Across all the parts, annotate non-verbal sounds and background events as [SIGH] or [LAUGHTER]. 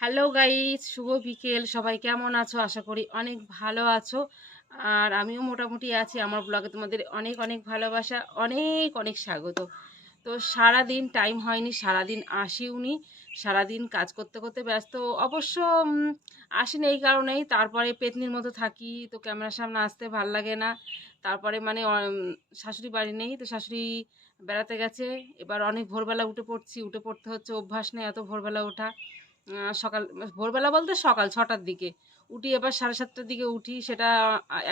Hello guys শুভ বিকেল। সবাই কেমন আছো? আশা করি অনেক ভালো আছো। আর আমিও মোটামুটি আছি। আমার ব্লগে তোমাদের অনেক অনেক ভালোবাসা, অনেক অনেক স্বাগত। তো সারা দিন টাইম হয়নি সারা দিন আসিওনি। সারাদিন কাজ করতে করতে ব্যস্ত। অবশ্য আসিনি এই কারণেই। তারপরে পেতনির মতো থাকি, তো ক্যামেরার সামনে আসতে ভালো লাগে না। তারপরে মানে শাশুড়ি বাড়ি নেই, তো শাশুড়ি বেড়াতে গেছে। এবার অনেক ভোরবেলা উঠে পড়ছি। উঠে পড়তে হচ্ছে অভ্যাস নেই এত ভোরবেলা ওঠা। সকাল, ভোরবেলা বলতে সকাল ছটার দিকে। উঠি এবার সাড়ে সাতটার দিকে উঠি, সেটা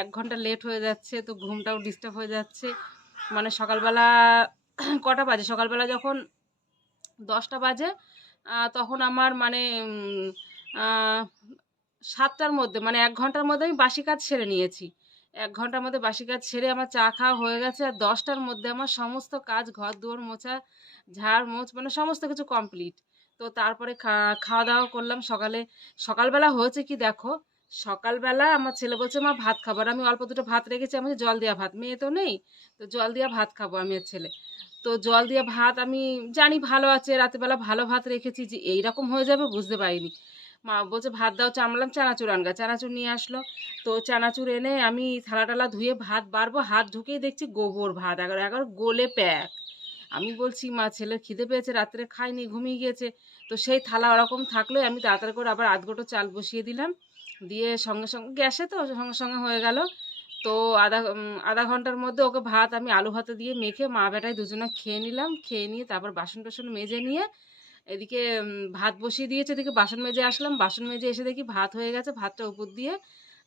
এক ঘণ্টা লেট হয়ে যাচ্ছে, তো ঘুমটাও ডিস্টার্ব হয়ে যাচ্ছে। মানে সকালবেলা [CLEARS THROAT] কটা বাজে? সকালবেলা যখন দশটা বাজে তখন আমার মানে সাতটার মধ্যে মানে এক ঘণ্টার মধ্যে আমি বাসি কাজ সেরে নিয়েছি। এক ঘণ্টার মধ্যে বাসি কাজ সেরে আমার চা খাওয়া হয়ে গেছে, আর দশটার মধ্যে আমার সমস্ত কাজ, ঘর দুয়ার মোছা, ঝাড় মোছ মানে সমস্ত কিছু কমপ্লিট তো তারপরে খাওয়া দাওয়া করলাম সকালে। সকালবেলা হয়েছে কি দেখো? সকালবেলা আমার ছেলে বলছে, মা, ভাত খাব। আর আমি অল্প দুটো ভাত রেখেছি আমি জল দেওয়া ভাত। মেয়ে তো নেই, তো জল দেওয়া ভাত খাব আমি আর ছেলে। তো জল দিয়ে ভাত আমি জানি ভালো আছে, রাতেরবেলা ভালো ভাত রেখেছি যে এইরকম হয়ে যাবে বুঝতে পারিনি। মা বলছে, ভাত দাও, চামলাম, চানাচুর আনগা। চানাচুর নিয়ে আসলো। তো চানাচুর এনে আমি থালা টালা ধুয়ে ভাত বাড়বো, হাত ঢুকেই দেখছি গোবর ভাত, এগারো এগারো গোলে প্যাক। আমি বলছি, মা ছেলে খিদে পেয়েছে, রাত্রে খাইনি ঘুমিয়ে গিয়েছে। তো সেই থালা ওরকম থাকলে আমি তাড়াতাড়ি করে আবার আধ গোটো চাল বসিয়ে দিলাম। দিয়ে সঙ্গে সঙ্গে, গ্যাসে তো সঙ্গে সঙ্গে হয়ে গেল। তো আধা আধা ঘণ্টার মধ্যে ওকে ভাত আমি আলু ভাতে দিয়ে মেখে মা বেটায় দুজনে খেয়ে নিলাম। খেয়ে নিয়ে তারপর বাসন টাসন মেজে নিয়ে এদিকে ভাত বসিয়ে দিয়েছে, এদিকে বাসন মেজে আসলাম। বাসন মেজে এসে দেখি ভাত হয়ে গেছে, ভাতটা উপর দিয়ে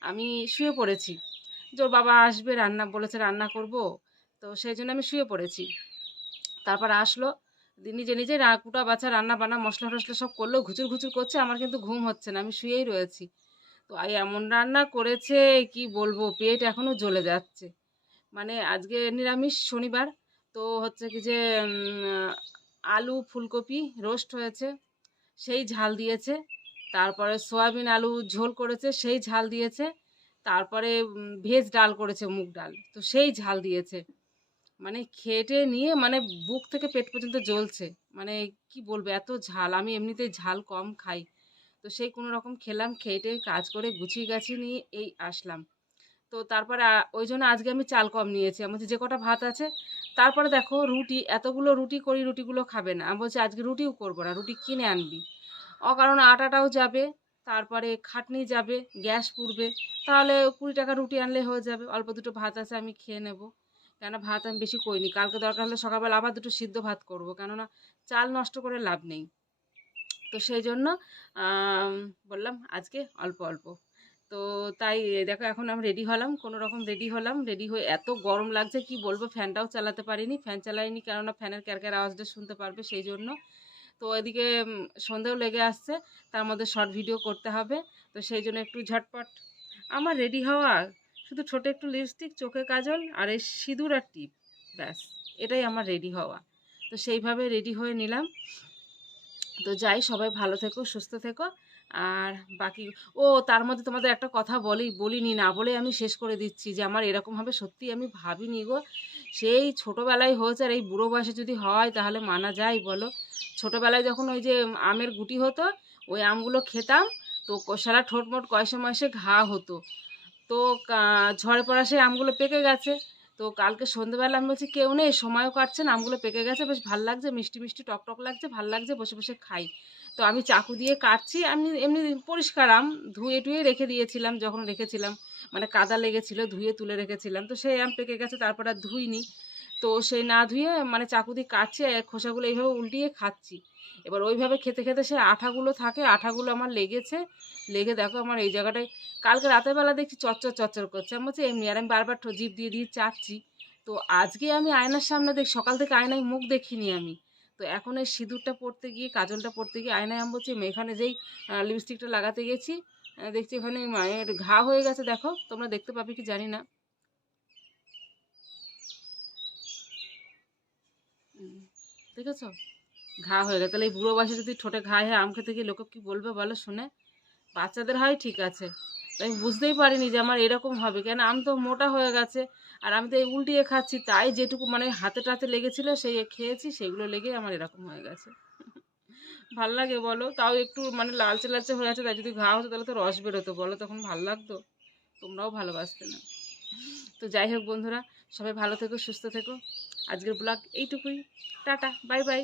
আমি শুয়ে পড়েছি। যে বাবা আসবে, রান্না বলেছে রান্না করব। তো সেই জন্য আমি শুয়ে পড়েছি। তারপর আসলো। নিজে নিজে কুটা বাছা, রান্না বান্না, মশলা টশলা সব করল। ঘুচুর ঘুচুর করছে, আমার কিন্তু ঘুম হচ্ছে না, আমি শুয়েই রয়েছি। তো এমন রান্না করেছে, কি বলব, পেট এখনও জ্বলে যাচ্ছে। মানে আজকে নিরামিষ শনিবার, তো হচ্ছে কি যে আলু, ফুলকপি, রোস্ট হয়েছে, সেই ঝাল দিয়েছে। তারপরে সয়াবিন আলু ঝোল করেছে, সেই ঝাল দিয়েছে। তারপরে ভেজ ডাল করেছে, মুগ ডাল। তো সেই ঝাল দিয়েছে। মানে খেটে নিয়ে মানে বুক থেকে পেট পর্যন্ত জ্বলছে। মানে কি বলব, এত ঝাল। আমি এমনিতেই ঝাল কম খাই। তো সেই কোনো রকম খেলাম, খেটে কাজ করে গুছিয়ে গাছিয়ে নিয়ে এই আসলাম। তো তারপরে ওই জন্য আজকে আমি চাল কম নিয়েছি। আমি বলছি, যে কটা ভাত আছে? তারপরে দেখো, রুটি, এতগুলো রুটি করি, রুটিগুলো খাবে না। আমি বলছি, আজকে রুটিও করব না, রুটি কিনে আনবি। অকারণ আটাটাও যাবে, তারপরে খাটনি যাবে, গ্যাস পুড়বে। তাহলে কুড়ি টাকা রুটি আনলে হয়ে যাবে। অল্প দুটো ভাত আছে, আমি খেয়ে নেব। কেন ভাত আমি বেশি করিনি। কালকে দরকার হলে সকালবেলা আবার দুটো সিদ্ধ ভাত করব, কেননা চাল নষ্ট করে লাভ নেই। তো সেই জন্য বললাম আজকে অল্প অল্প। তো তাই দেখো এখন আমি রেডি হলাম, কোনো রকম রেডি হলাম রেডি হয়ে এত গরম লাগছে, কি বলব, ফ্যানটাও চালাতে পারিনি, ফ্যান চালাইনি, কেননা ফ্যানের ক্যারক্যার আওয়াজটা শুনতে পারবে সেই জন্য। তো এদিকে সন্ধেও লেগে আসছে, তার মধ্যে শর্ট ভিডিও করতে হবে, তো সেই জন্য একটু ঝটপট। আমার রেডি হওয়া শুধু ছোটো একটু লিপস্টিক চোখে কাজল আর এই সিঁদুর আর টিপ, ব্যাস, এটাই আমার রেডি হওয়া। তো সেইভাবে রেডি হয়ে নিলাম। তো যাই, সবাই ভালো থেকো, সুস্থ থেকো। আর বাকি, ও, তার মধ্যে তোমাদের একটা কথা বলি, বলিনি না বলে আমি শেষ করে দিচ্ছি যে আমার এরকমভাবে সত্যি আমি ভাবিনি গো। সেই ছোটোবেলায় হয়েছে আর এই বুড়ো বয়সে যদি হয়, তাহলে মানা যায়, বলো। ছোটোবেলায় যখন ওই যে আমের গুটি হতো, ওই আমগুলো খেতাম, তো সারা ঠোঁটমোট কয়সে মাসে ঘা হতো। তো ঝড়ে পড়া সেই আমগুলো পেকে গেছে। তো কালকে সন্ধ্যেবেলা আমি বলছি, কেউ নেই, সময়ও কাটছে না, আমগুলো পেকে গেছে, বেশ ভালো লাগছে, মিষ্টি মিষ্টি টকটক টক লাগছে, ভালো লাগছে, বসে বসে খাই। তো আমি চাকু দিয়ে কাটছি, আমি এমনি পরিষ্কার আম ধুয়ে টুয়ে রেখে দিয়েছিলাম, যখন রেখেছিলাম মানে কাদা লেগেছিল, ধুয়ে তুলে রেখেছিলাম, তো সেই আম পেকে গেছে, তারপর আর ধুইনি। তো সেই না ধুয়ে মানে চাকু দিয়ে কাটছি খোসাগুলো এইভাবে উল্টিয়ে খাচ্ছি। এবার ওইভাবে খেতে খেতে সে আঠাগুলো থাকে আঠাগুলো আমার লেগেছে। লেগে দেখো আমার এই জায়গাটায় কালকে রাতের বেলা দেখছি চচ্চর চচ্চর করছে। আমি বলছি এমনি আর আমি বারবার জিভ দিয়ে দিয়ে চাচ্ছি তো আজকে আমি আয়নার সামনে দেখ সকাল থেকে আয়নায় মুখ দেখিনি আমি। তো এখন এই সিঁদুরটা পরতে গিয়ে কাজলটা পরতে গিয়ে আয়নায় আমি বলছি "মে, এখানে যেই লিপস্টিকটা লাগাতে গেছি দেখছি ওখানে মায়ের ঘা হয়ে গেছে দেখো তোমরা দেখতে পাবে কি জানি না। দেখেছ? ঘা হয়ে গেছে। তাহলে এই বুড়ো বয়সে যদি ঠোঁটে ঘা হয়, আম খেতে গিয়ে লোকে কি বলবে বলো শুনে? বাচ্চাদের হয় ঠিক আছে। আমি বুঝতেই পারিনি যে আমার এরকম হবে। কেন? আম তো মোটা হয়ে গেছে। আর আমি তো এই উল্টিয়ে খাচ্ছি। তাই যেটুকু মানে হাতে টাতে লেগেছিল, সেই খেয়েছি, সেগুলো লেগে আমার এরকম হয়ে গেছে। ভালো লাগে বলো। তাও একটু মানে লালচে লালচে হয়ে আছে, তাই যদি ঘা হতো তাহলে তো রস বেরোতো। বলো তখন ভালো লাগতো? তোমরাও ভালোবাসতে না। তো যাই হোক বন্ধুরা, সবাই ভালো থেকো, সুস্থ থেকো। আজকের ব্লগ এইটুকুই। Tata bye bye.